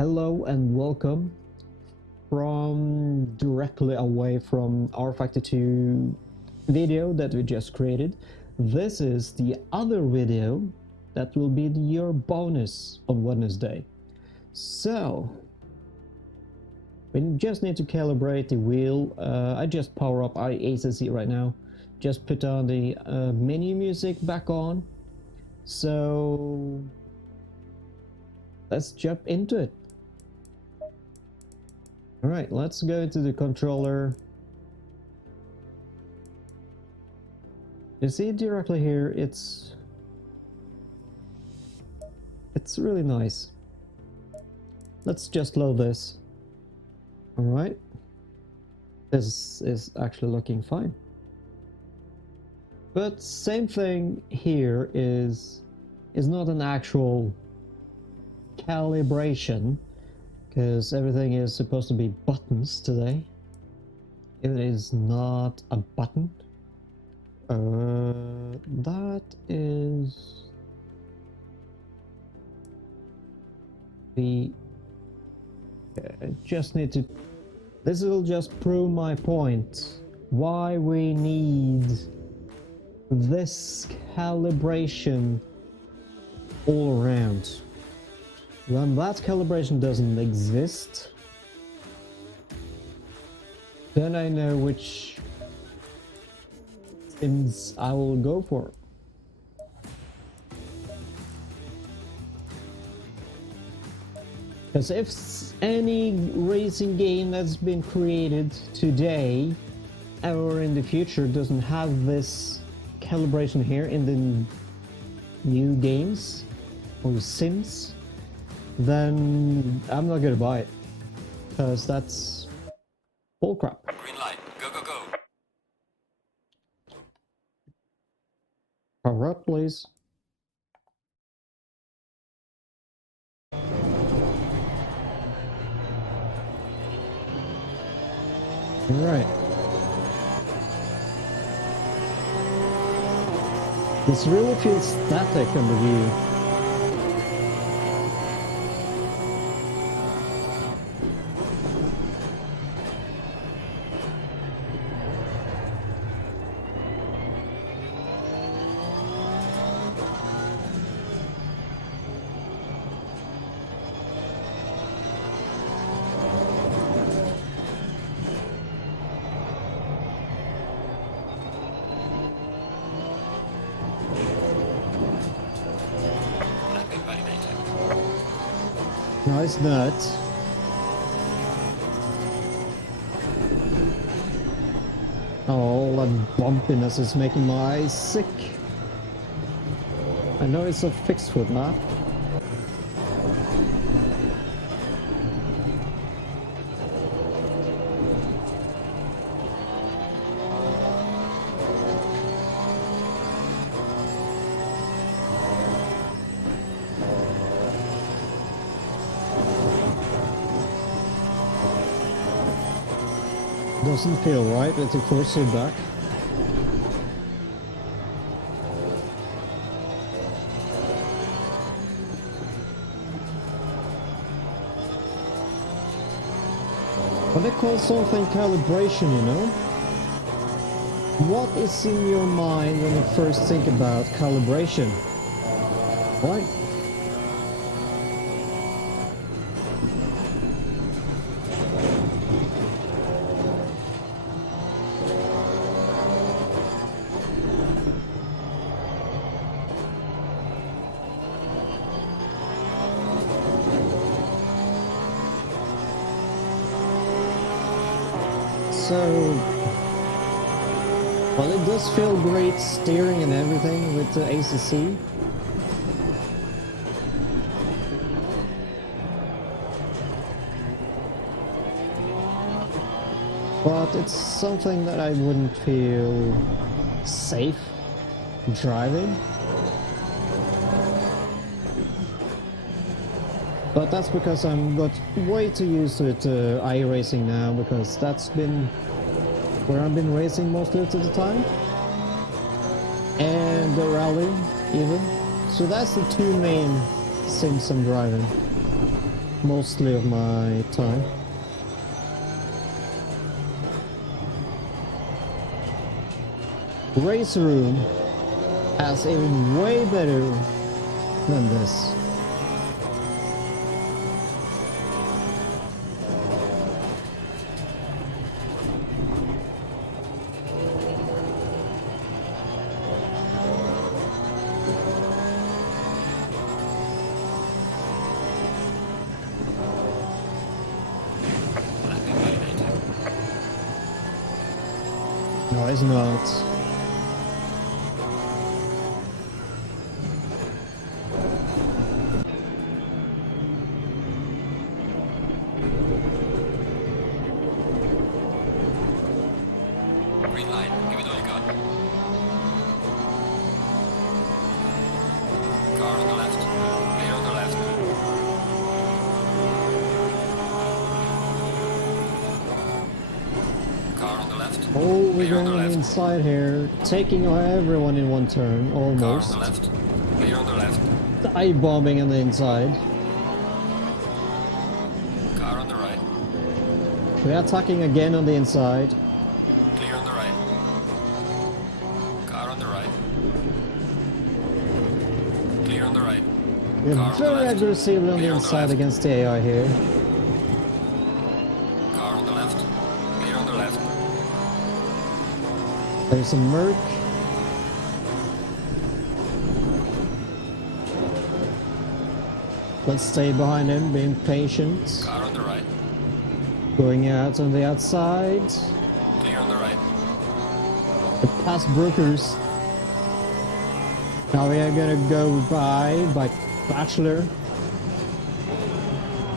Hello and welcome from directly away from our Factor 2 video that we just created. This is the other video that will be your bonus on Wednesday. So we just need to calibrate the wheel. I just power up ACC right now. Just put on the menu music back on. So let's jump into it. Alright, let's go to the controller. You see directly here, it's really nice. Let's just load this. Alright. This is actually looking fine. But same thing here is not an actual calibration, because everything is supposed to be buttons today. It is not a button. That is the just need to, this will just prove my point why we need this calibration all around. When that calibration doesn't exist, then I know which things I will go for. Because if any racing game that's been created today or in the future doesn't have this calibration here in the new games or sims, then I'm not gonna buy it, because that's bullcrap. Green light, go, go, go. Power up, please. Alright. This really feels static on the view. Nice nut. Oh, that bumpiness is making my eyes sick. I know it's a fixed foot now. Doesn't feel right with the cursor back. But they call something calibration, you know? What is in your mind when you first think about calibration? Right? So, well, it does feel great steering and everything with the ACC. But it's something that I wouldn't feel safe driving. But that's because I'm got way too used to it, Iracing now, because that's been where I've been racing most of the time. And the rally, even. So that's the two main sims I'm driving. mostly of my time. Race Room has a way better than this. No, it's not. Green light, give it all you got. Car on the left, clear on the left. Car on the left. Oh, we're clear on going the on the left. inside here, taking everyone in one turn, Car on almost. the left, clear on the left. Dive bombing on the inside. Car on the right, We're attacking again on the inside. clear on the right. Car on the right. Clear on the right. We're Car on the very left. aggressively on the Clear on the inside left. against the AI here. Car on the left, clear on the left. There's a Merc. Let's stay behind him, being patient. Car on the right, Going out on the outside. clear on the right. The past brokers. Now we are gonna go by Bachelor.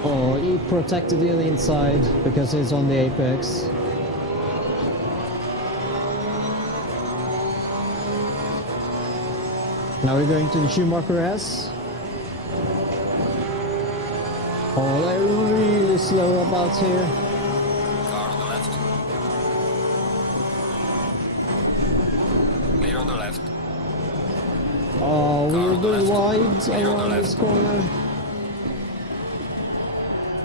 Oh, he protected you on the inside because he's on the apex. Now we're going to the Schumacher S. Oh, they're really slow about here. Car on the left. Clear on the left. Oh, we're a bit wide Clear on the around this left. corner.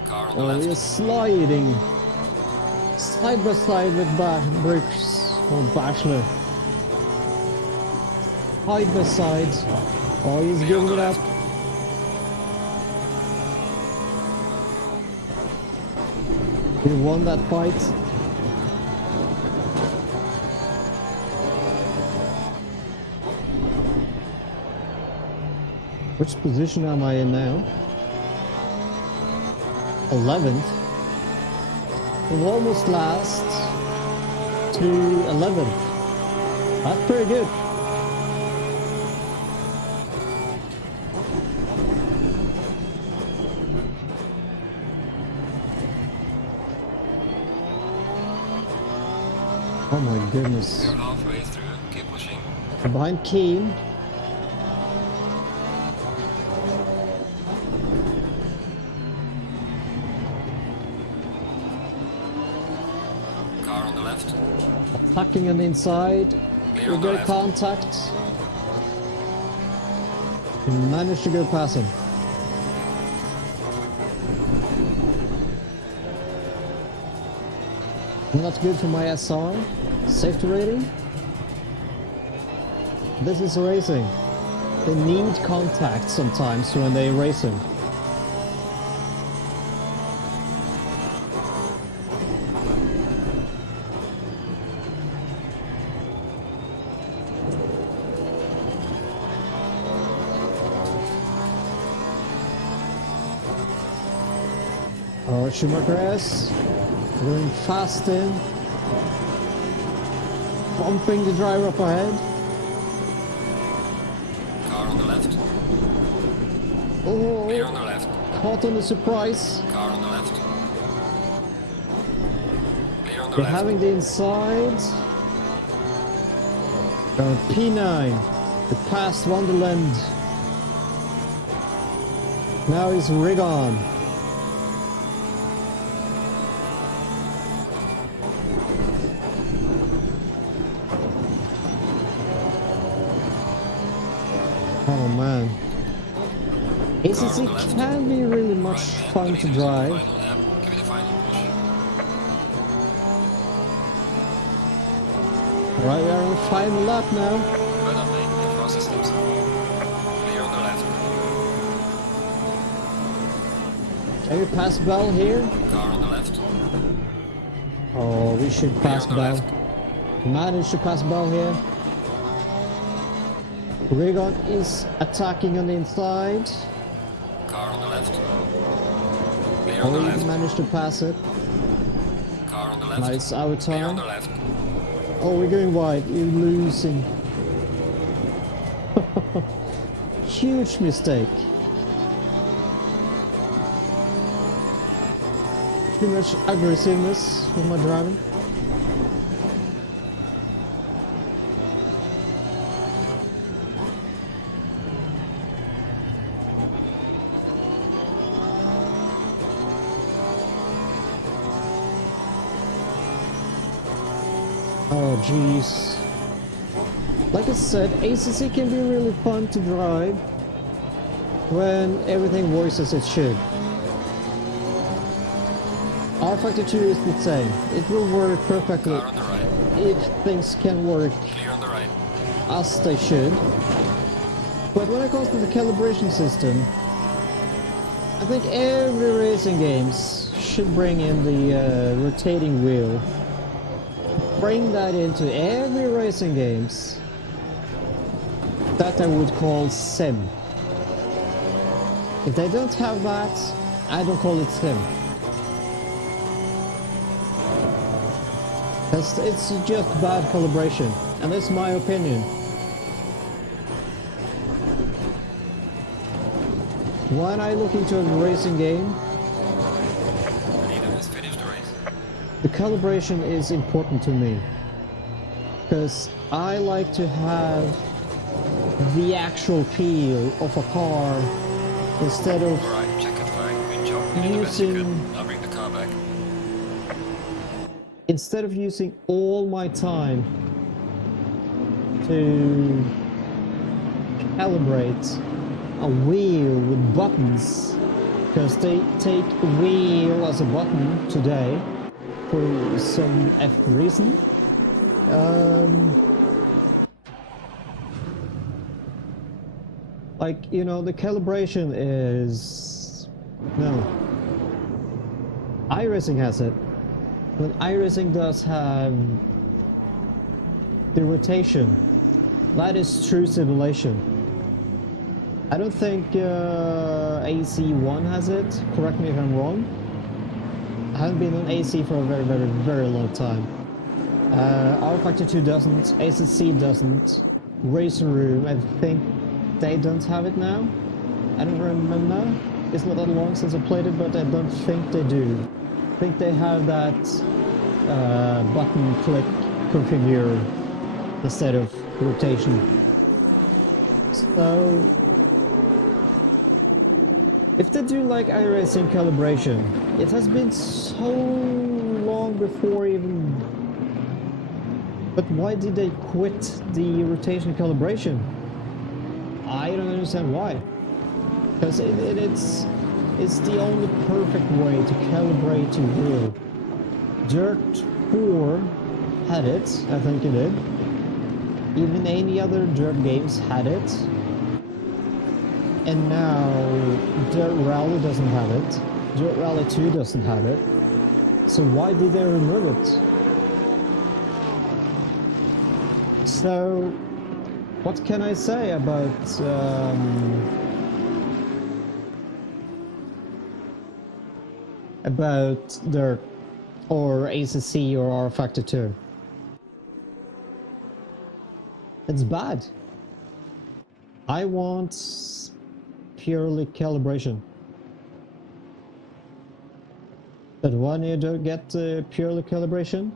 Car on the Oh, left. we're sliding side by side with Brooks or Bachelor. Side by side. Oh, he's Clear on giving the it up. left. We won that fight. Which position am I in now? 11th. We're almost last to 11th. That's pretty good. Oh my goodness. You're halfway through. Keep pushing. Behind Keen. Car on the left. Attacking on the inside. Clear We on the got left. contact. We managed to go past him. Not good for my SR. Safety rating. This is racing. They need contact sometimes when they're racing. Oh, Schumacher S. Going fast in. Bumping the driver up ahead. Car on the left. Clear on the Oh, left. caught on the surprise. Car on the left. Clear on the They're left. having the inside. P9. The past Wonderland. Now he's rig on. Oh man. ACC can be really much fun to drive. Final lap. Give it a final push. Right, we are on the final lap now. Well done, mate. Your fast systems. Clear on the left. Can we pass Bell here? Car on the left. Oh, we should pass on the Bell. left. Managed to pass Bell here. Rigon is attacking on the inside. Car on the left. Clear on the Oh, we left. managed to pass it. Car on the left. Nice, our Clear on time. the left. Oh, we're going wide. We're losing. Huge mistake. Too much aggressiveness with my driving. Oh jeez. Like I said, ACC can be really fun to drive when everything works as it should. R-Factor 2 is the same. It will work perfectly Car on the right. if things can work Clear on the right. as they should. But when it comes to the calibration system, I think every racing games should bring in the rotating wheel. Bring that into every racing games that I would call sim. If they don't have that, I don't call it sim. It's just bad calibration, and that's my opinion. When I look into a racing game, Leader has finished the race. the calibration is important to me. Because I like to have the actual feel of a car instead of Alright, check it flag. Good job. You did the best you could. Now bring the car back. using all my time to calibrate a wheel with buttons, because they take wheel as a button today for some F reason. Like, you know, the calibration is... no. Iracing has it. But Iracing does have the rotation. That is true simulation. I don't think AC1 has it. Correct me if I'm wrong. I haven't been on AC for a very long time. R-Factor 2 doesn't. ACC doesn't. Racer Room, I think they don't have it now. I don't remember. It's not that long since I played it, but I don't think they do. I think they have that button click configure instead of rotation. So if they do like Iracing calibration, it has been so long before even. But why did they quit the rotation calibration? I don't understand why. Because it's the only perfect way to calibrate your wheel. Dirt 4 had it, I think it did. Even any other Dirt games had it. And now Dirt Rally doesn't have it. Dirt Rally 2 doesn't have it. So why did they remove it? So what can I say about Dirt or ACC or R-Factor 2? It's bad. I want purely calibration. But when you don't get purely calibration,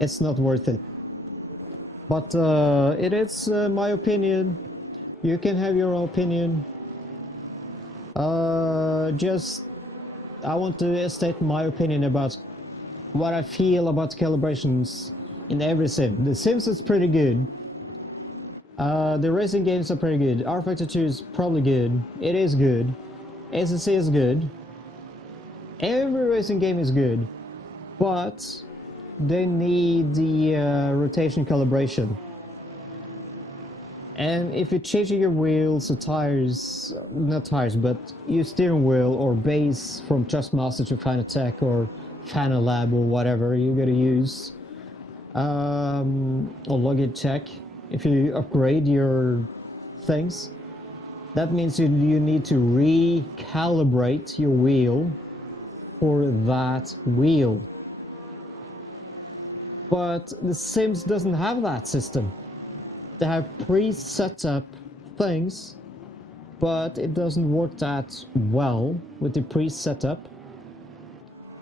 it's not worth it. But it is my opinion. You can have your own opinion. I want to state my opinion about what I feel about calibrations in every sim. The Sims is pretty good. The racing games are pretty good. R Factor 2 is probably good. It is good. ACC is good. Every racing game is good. But they need the rotation calibration. And if you're changing your wheels or tires, not tires, but your steering wheel or base from Trustmaster to Fanatec or Fanalab or whatever you're gonna use, or Logitech, if you upgrade your things, that means you need to recalibrate your wheel for that wheel. But the Sims doesn't have that system. They have pre-set up things, but it doesn't work that well with the pre-set up.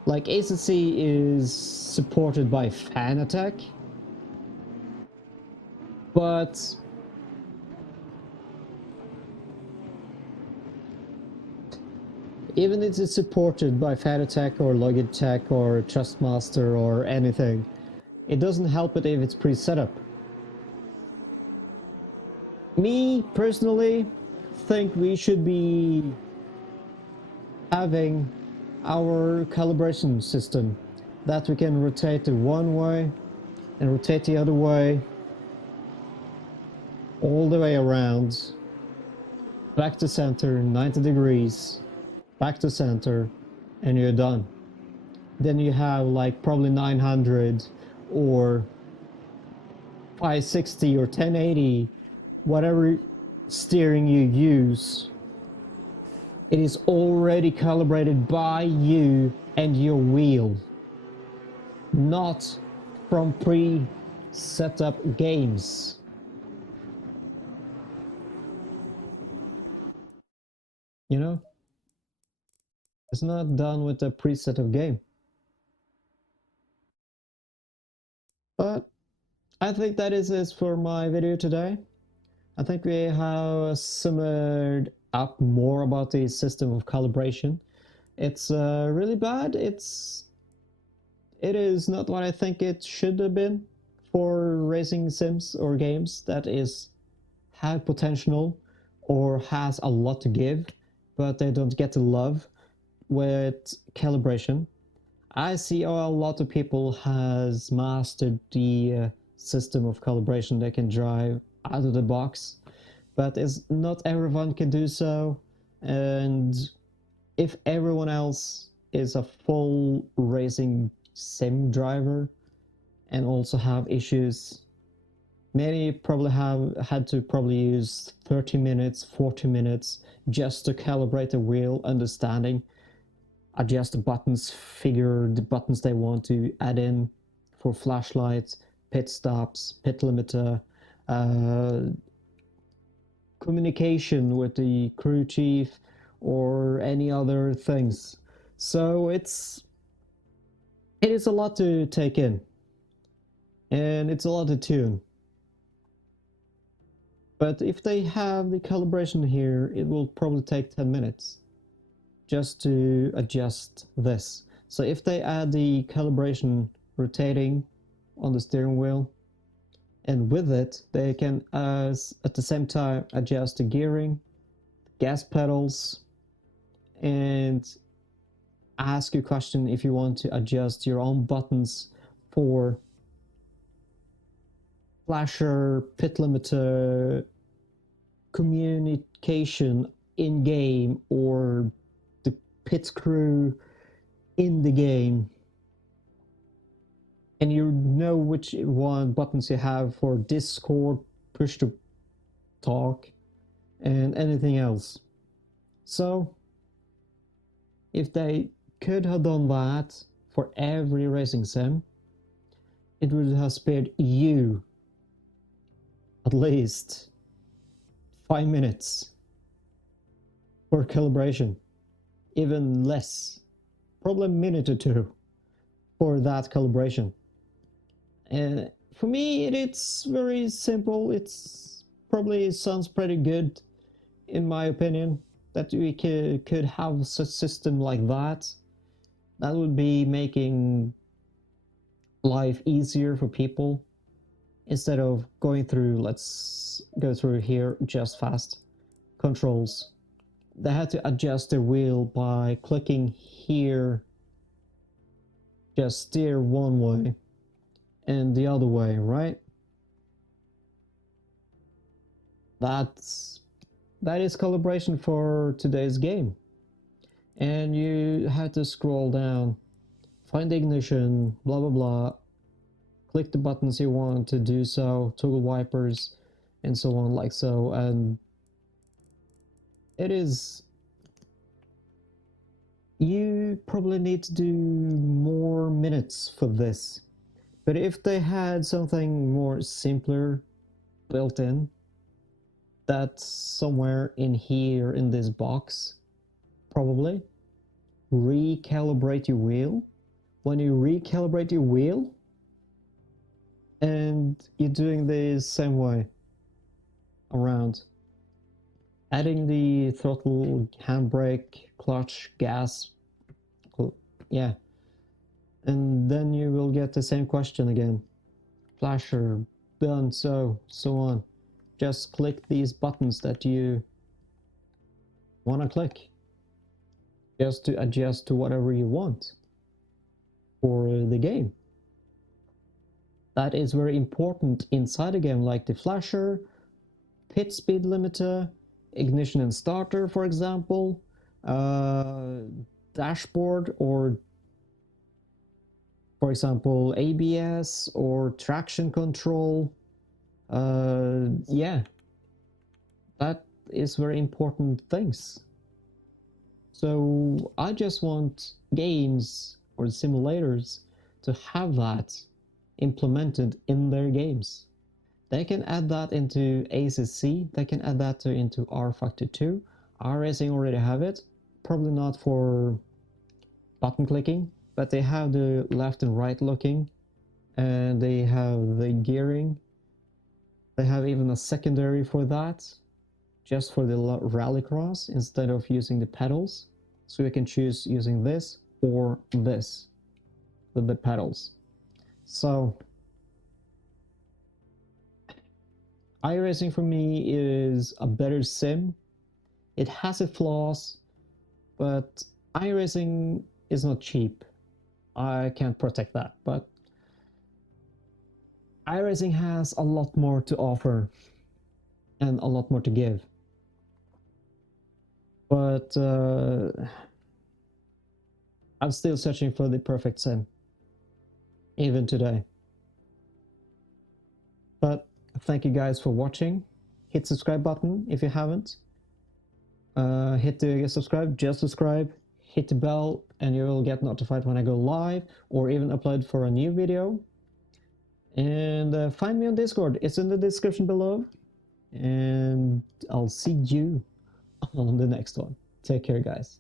Like ACC is supported by Fanatec, but even if it's supported by Fanatec or Logitech or Trustmaster or anything, it doesn't help it if it's pre-set up. Me, personally, think we should be having our calibration system that we can rotate it one way and rotate the other way, all the way around, back to center, 90 degrees, back to center, and you're done. Then you have like probably 900 or 560 or 1080, whatever steering you use, it is already calibrated by you and your wheel, not from pre-set up games. You know? It's not done with a preset of game. But I think that is it for my video today. I think we have summed up more about the system of calibration. It's really bad. It is not what I think it should have been for racing sims or games that have potential or has a lot to give, but they don't get the love with calibration. I see a lot of people has mastered the system of calibration. They can drive out of the box, but not everyone can do so. And if everyone else is a full racing sim driver and also have issues, many probably have had to use 30 minutes, 40 minutes just to calibrate the wheel, understanding, adjust the buttons, figure the buttons they want to add in for flashlights, pit stops, pit limiter, communication with the crew chief or any other things. So it is a lot to take in, and it's a lot to tune. But if they have the calibration here, it will probably take 10 minutes just to adjust this. So if they add the calibration rotating on the steering wheel, and with it they can at the same time adjust the gearing, gas pedals, and ask a question if you want to adjust your own buttons for flasher, pit limiter, communication in game, or the pit crew in the game, and you know which buttons you have for Discord, push to talk, and anything else. So if they could have done that for every racing sim, it would have spared you at least 5 minutes for calibration, even less, probably a minute or two for that calibration. And for me, it's very simple. It's probably sounds pretty good, in my opinion, that we could have such a system like that. That would be making life easier for people. instead of going through, let's go through here just fast, controls. They had to adjust the wheel by clicking here, just steer one way and the other way, right? That is calibration for today's game. And you had to scroll down, find the ignition, blah blah blah, click the buttons you want to do so, toggle wipers, and so on like so. And it is, you probably need to do more minutes for this. But if they had something more simpler built in, that's somewhere in here in this box, probably. Recalibrate your wheel. When you recalibrate your wheel, and you're doing the same way around, adding the throttle, handbrake, clutch, gas, yeah, and then you will get the same question again. Flasher, done, so on. Just click these buttons that you want to click, just to adjust to whatever you want for the game. That is very important inside a game like the flasher, pit speed limiter, ignition and starter, for example, dashboard, or for example ABS or traction control. Yeah, that is very important things. So I just want games or simulators to have that implemented in their games. They can add that into ACC, they can add that into rFactor 2. Iracing already have it, probably not for button clicking, but they have the left and right looking, and they have the gearing. They have even a secondary for that, just for the rallycross, instead of using the pedals. So you can choose using this or this with the pedals. So iRacing for me is a better sim. It has its flaws, but iRacing is not cheap. I can't protect that, but iRacing has a lot more to offer and a lot more to give. But I'm still searching for the perfect sim, even today. But thank you guys for watching. Hit subscribe button if you haven't. Hit the subscribe, just subscribe. Hit the bell and you will get notified when I go live or even upload for a new video. And find me on Discord, it's in the description below. And I'll see you on the next one. Take care, guys.